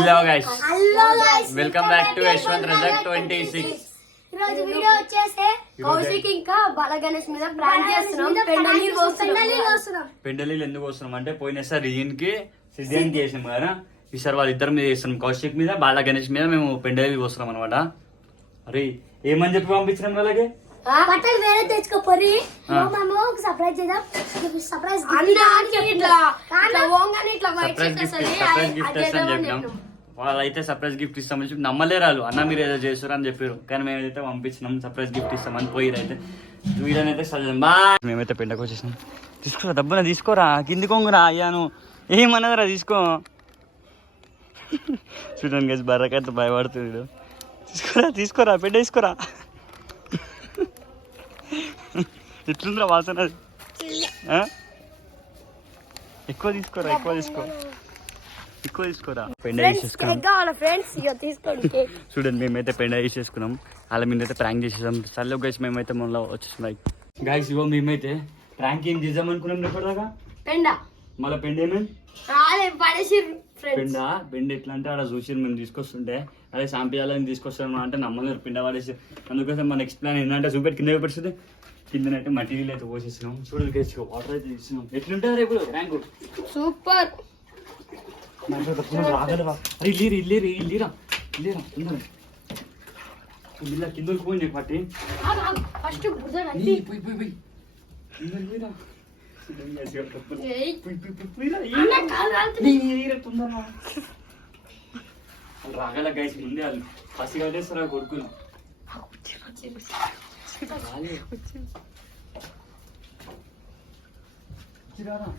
Hello guys hello guys welcome back to Yashwant Razak twenty six ఈరోజు video వచ్చేసి కౌశిక్ ఇంకా బాల గణేష్ మీద ప్రాంక్ చేస్తున్నాం. పెండలి కోస్తున్నాం. పెండలీలు ఎందుకు వస్తున్నాం అంటే పోయినసారి రీన్కి సిద్ధానికి చేసినాం కదా. ఈసారి వాళ్ళిద్దరి మీద చేస్తున్నాం. కౌశిక్ మీద బాల గణేష్ మీద మేము పెండలీలు వస్తున్నాం అనమాట అరే ఏమని చెప్పి పంపించినాం అలాగే? బట్టలు వేరే తెచ్చుకోపోరి ఆ. మేము ఒక సర్ప్రైజ్ చేద్దాం. సర్ప్రైజ్ ఇట్లా ఇట్లా ఇట్లా గిఫ్ట్ చెప్పినాం. వాళ్ళైతే సర్ప్రైజ్ గిఫ్ట్ ఇస్తామని చెప్పి నమ్మలేరాలు అన్న మీరు ఏదో చేస్తారు అని చెప్పారు కానీ మేమైతే పంపించినాం సర్ప్రైజ్ గిఫ్ట్ ఇస్తామని పోయి అయితే. వీడియోని అయితే బాయ్. మేమైతే పెండకు వచ్చేసినాం. తీసుకోరా డబ్బున తీసుకోరా కింది కొంగురా అయ్యాను ఏమన్నదిరా తీసుకో. చూడండి గేసి బర్రకైతే భయపడుతుంది తీసుకోరా తీసుకోరా పెద్ద తీసుకోరా. ఎట్లుందిరా వాసన? ఎక్కువ తీసుకోరా ఎక్కువ తీసుకో. ఎక్కువ తీసుకోరా? పెండ ఫ్రెండ్స్ ఇక తీసుకోండి చూడండి మేమైతే పెండ వేసేసుకున్నాం వాళ్ళ మీద అయితే ప్రాంక్ చేసేసాం. సర్లే గైస్ మేమైతే మొన్న వచ్చేసాం లైక్ గైస్ ఇగో మేమైతే ప్రాంక్ ఏం చేద్దాం అనుకున్నాం రేపటిదాకా పెండ. మళ్ళీ పెండ ఏమైంది పిండ పిండి ఎట్లా అంటే ఆడ చూసి మేము తీసుకొస్తుంటే. అదే సాంపియాలని తీసుకొస్తాను అంటే నమ్మలేరు పిండ పడేసి. అందుకోసం మన నెక్స్ట్ ప్లాన్ ఏంటంటే చూపెట్టి కింద చూపెడుతుంది కిందనైతే మటీరియల్ అయితే పోసేసినాం. కేసు వాటర్ అయితే తీసినాం ఎట్లుంటుంది రేపు ర్యాంకు? సూపర్ ఇల్లీరు ఇల్లీరు ఇల్లీరా ఇల్లీరా తొందర ఇల్లా కింద పోయింది పట్టి. ఫస్ట్ పోయి పోయి పోయి. కిందకి పోయిరా. పోయి, పోయి, పోయి, రాగల గైస్ ముందే వాళ్ళు పసి కట్టేస్తారా కొడుకులు? రాలే.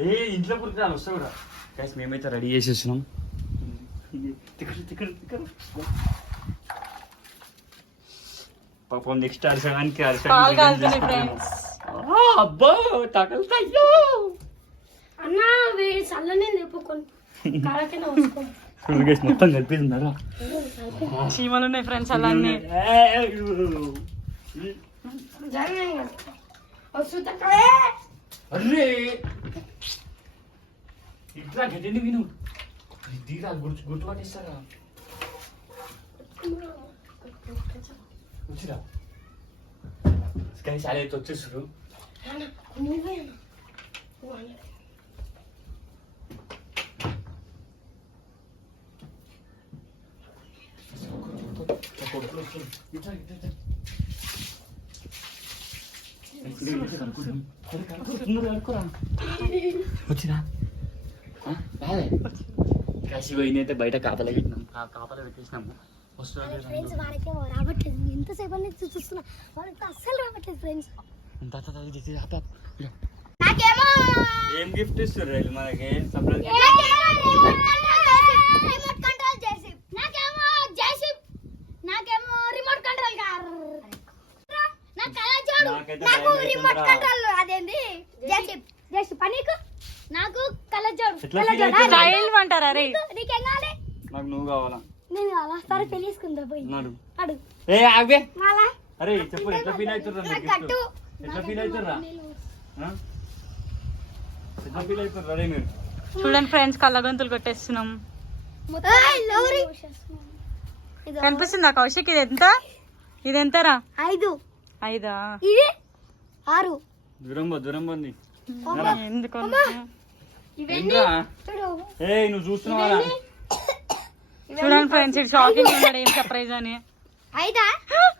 ఏ ఇంట్లో పురుగుతాను వస్తా కూడా గైస్ మేమైతే రెడీ తిక్కడ తిక్కడ పాపం నెక్స్ట్ అరసడానికి ఫ్రెండ్స్ అబ్బో తగలుతాయ్యో. అన్న చల్లనే లేపుకొని కాలకైనా guys, మొత్తం కలిపిస్తున్నారా చీమలు ఉన్నాయి ఫ్రెండ్స్ అలానే. జరగనే వస్తుంది అర్రే ఇట్లా గడ్డి విను దీరా గుర్తు గుర్తుపట్టేస్తారా వచ్చిరా స్కై సారీ అయితే వచ్చేస్తారు నువ్వే ఇట్లా ఇట్లా ఇట్లా వచ్చినా కాశీ పోయినైతే బయట కాపలా పెట్టినాం కా- కాపలా పెట్టేసినాము ఫ్రెండ్స్ వాడికి రావట్లేదు ఎంతసేపు అనేది చూస్తున్నా వాడికి అస్సలు రావట్లేదు ఫ్రెండ్స్ నాకేమో ఏం గిఫ్ట్ ఇస్తారు మనకి సర్ప్రైజ్ రిమోట్ కంట్రోల్ చేసి నాకేమో జేసి నాకేమో రిమోట్ కంట్రోల్ కార్ నాకు కళ చూడు నాకైతే నాకు రిమోట్. కంట్రోల్ అదేంది? జేసి జేసి పనీకు నాకు? ఎట్లా feel. అవుతుంది? స్టైల్ అంటారా రే? నీకు- నీకేం కావాలి? నాకు నువ్వు కావాలా? నేను అలా సరే తెలియసుకుందా పోయి. నాడు అడు ఏ ఆగే. మాలా? అరే చెప్పు ఎట్లా ఫీల్ అవుతుర్రా నాకు కట్టు. ఎట్లా ఫీల్ అవుతుర్రా? ఆ? ఎట్లా ఫీల్ అవుతుర్రా రే మీరు? చూడండి ఫ్రెండ్స్ కళ్ళ గొంతులు కొట్టేస్తున్నాం. ఏయ్, లౌరి. ఇది కనిపిస్తుందా కౌశిక్? ఇది ఎంత? ఇది ఎంతరా? ఐదు. ఐదా? ఇది ఆరు. దూరం పో దూరం పోంది ఎందుకు చూడు. ఏ నువ్వు చూస్తున్నావా? చూడండి ఫ్రెండ్స్ ఇది షాకింగ్ ఉన్నాడు ఏం సర్ప్రైజ్ అని. ఐదా?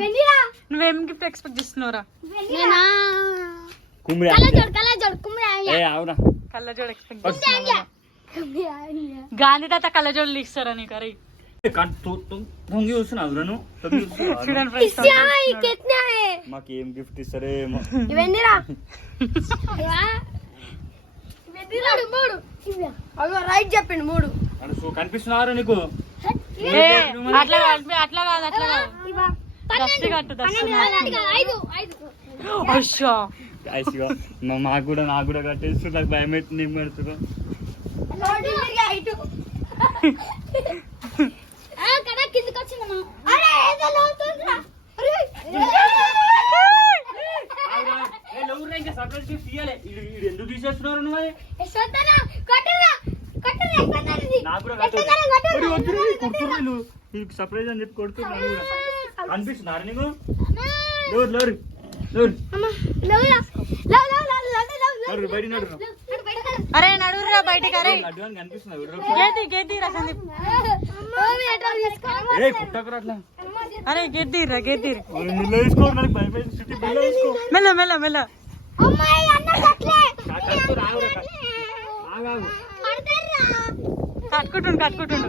వెన్నీరా నువ్వేం గిఫ్ట్ ఎక్స్పెక్ట్ చేస్తున్నావురా? కళ్ళజోడు ఎక్స్పెక్ట్ గాంధీ తాత కళ్ళజోడులు ఇస్తారా నీకు? అరే. చూస్తున్నావు మాకు ఏం గిఫ్ట్ మూడు అవి రైట్ చెప్పిండు మూడు. కనిపిస్తున్నారా నీకు? ఏ, అట్లా కాదు అట్లా కాదు కట్టు మాకు కూడా నాకు కూడా కట్టేస్తు నాకు భయం అవుతుంది ఏం పెడుతున్నా ఐదు కదా కిందకి వచ్చిందమ్మా అరే ఏదో లోతుందిరా అరే ఎవరు ఇంకా సర్ప్రైజ్ గిఫ్ట్ ఇయ్యాలి ఇది ఎందుకు తీసేస్తున్నారు నువ్వు అది? యశ్వంతన కొట్టురా కొట్టురా యశ్వంతన ఇది నాకు కూడా కట్టు. యశ్వంతన కొట్టురా ఒరేయ్, వద్దురా, ఇది కొడుతుర్రు వీళ్ళు. వీళ్ళకి సర్ప్రైజ్ అని చెప్పి కొడుతున్నారు కూడా. అనిపిస్తున్నారు నీకు? లోరు లోరు లోరు బయట నడు. అరే నడువురా బయటికి అరే. కుట్టకురా అట్లా అరే గెద్దిరా గెద్దిరా మెల్ల మెల్ల మెల్ల. కట్టుకుంటుండు కట్టుకుంటుండు.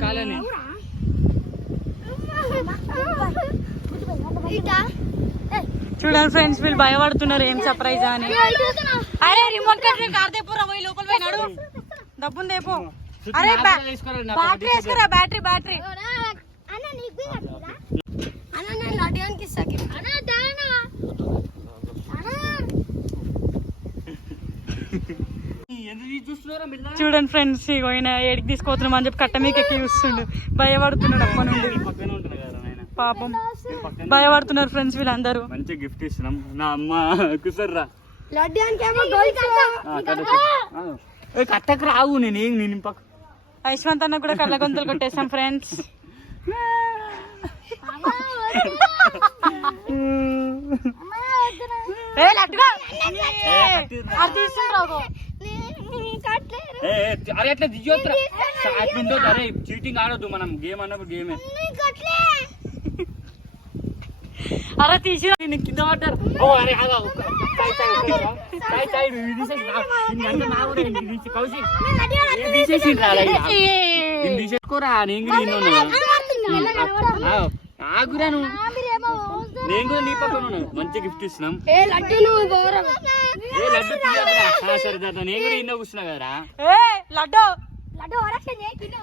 కాలని చూడండి ఫ్రెండ్స్ వీళ్ళు భయపడుతున్నారు ఏం సర్ప్రైజ్ అని అరే రిమోట్ కంట్రోల్ కార్ తెప్పురా పోయి లోపల పోయి నడు డబ్బును తెపు అరే బ్యా- బ్యాటరీ వేసుకురా బ్యాటరీ బ్యాటరీ అన్న నీకు కట్టదా అన్న నేను లడ్డూకి ఇస్తాకి అన్న దానా అన్న ఎందుకు చూస్తున్నారా మిల్ల చూడండి ఫ్రెండ్స్ ఇగో ఈయన ఏడికి తీసుకోతున్నాం అని చెప్పి కట్ట మీకు ఎక్కి చూస్తుండు. భయపడుతున్నాడు అప్ప నుండి. పాపం. భయపడుతున్నారు ఫ్రెండ్స్ వీళ్ళందరూ. మంచి గిఫ్ట్ ఇస్తున్నాం నా అమ్మ కుసర్రా. కట్టకు రావు నేను ఏం నేను పక్క యశ్వంత్ అన్న కూడా కళ్ళ గొంతులు కొట్టేస్తాం ఫ్రెండ్స్. ఏ అది తీసుకుంటావు కట్టలేరు ఏ, ఏ, అరే అట్లా దిగొద్దురా అట్లా ఉండొద్దు అరే చీటింగ్ ఆడొద్దు మనం. గేమ్ అన్నప్పుడు గేమే అరే తీసి నేను కింద పడ్డారు ఓ అరే ఆగా ఒక్క సై సై ఒక్కరా సై సై ఇది తీసేసి నా నిన్ను నా కూడా ఇది తీసి కౌసి ఏ తీసేసి రాలే ఇది తీసేసుకోరా నేను కూడా నిన్ను ఆగురా నువ్వు. నేను కూడా నీ పక్కన ఉన్నాను. మంచి గిఫ్ట్ ఇస్తున్నాం. ఏ లడ్డు నువ్వు గౌరవ. ఏ లడ్డు తీయకురా. ఆ, సరే దాదా నేను కూడా ఇన్నో కూర్చున్నా కదరా. ఏ లడ్డు? లడ్డు ఓరక్షన్ చేయి కింద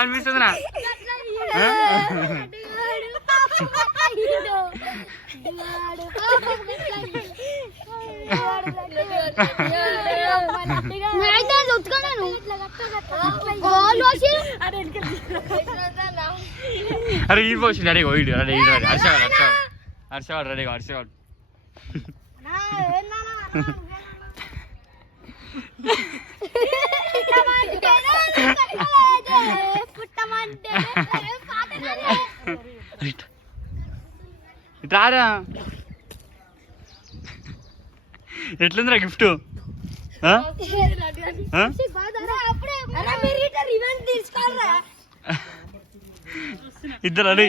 ఎట్లా అనిపిస్తుంది నా నేనైతే అది ఉతుకున్నాను. గోలు వచ్చి అరే ఈ పోసి రెడీ ఇడు రెడీ ఇడు హర్షవాడు హర్షవాడు హర్షవాడు రెడీ హర్షవాడు రారా. ఎట్లుందిరా గిఫ్ట్? ఇద్దరు అరే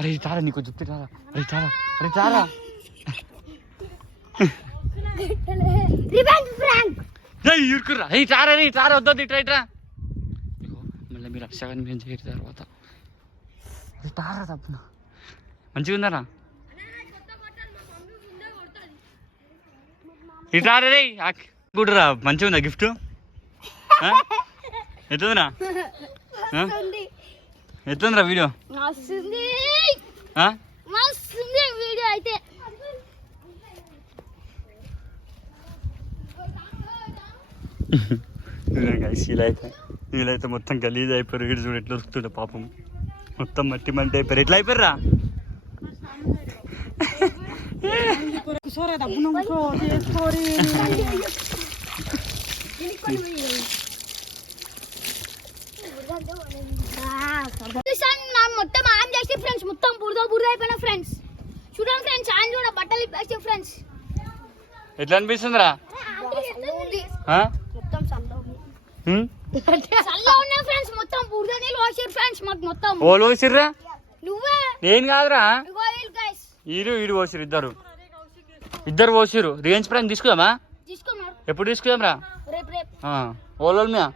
అరే చారా నీకు చెప్తే రారా. అరే చారా అరే చారా రివెంజ్ ఫ్రాంక్ ఏయ్ ఇరుకురా. ఏ చారా రే చారా వద్దొద్దు ఇట్రా ఇట్రా మళ్ళీ మీరు అక్షగాన్ని మేము చేయరు తర్వాత అరే తారా తప్పున మంచిగా ఉందరా ఇట్రా రే గుడ్రా మంచిగా ఉందా గిఫ్ట్ ఎట్లుందిరా ఆ? ఎట్లుందిరా వీడియో వీడియో అయితే guys, వీళ్ళైతే వీళ్ళైతే మొత్తం గలీజ్ అయిపోయారు. వీడు చూడు ఎట్లా వస్తుండే పాపం. మొత్తం మట్టి మంట అయిపోయారు. ఎట్లా అయిపోయారా మొత్తం ఆన్ చేసి ఫ్రెండ్స్ మొత్తం బురద బురద అయిపోయిన ఫ్రెండ్స్ చూడండి ఫ్రెండ్స్ ఆన్ చూడ బట్టలు ఇప్పేసి ఫ్రెండ్స్ ఎట్లా అనిపిస్తుందిరా? హ్మ్? చల్లగా ఉన్నాయి ఫ్రెండ్స్ మొత్తం బురద నీళ్ళు వాసారు ఫ్రెండ్స్ మాకు మొత్తం. ఓలు పోసిర్రా? నువ్వే? నేను కాదురా. ఈడు ఈడు పోసిరు ఇద్దరు. ఇద్దరు పోసిరు రేంజ్ ప్రైమ్ తీసుకుందామా? ఎప్పుడు తీసుకుందాం రా రేపు రేపు. ఓలో మ్యా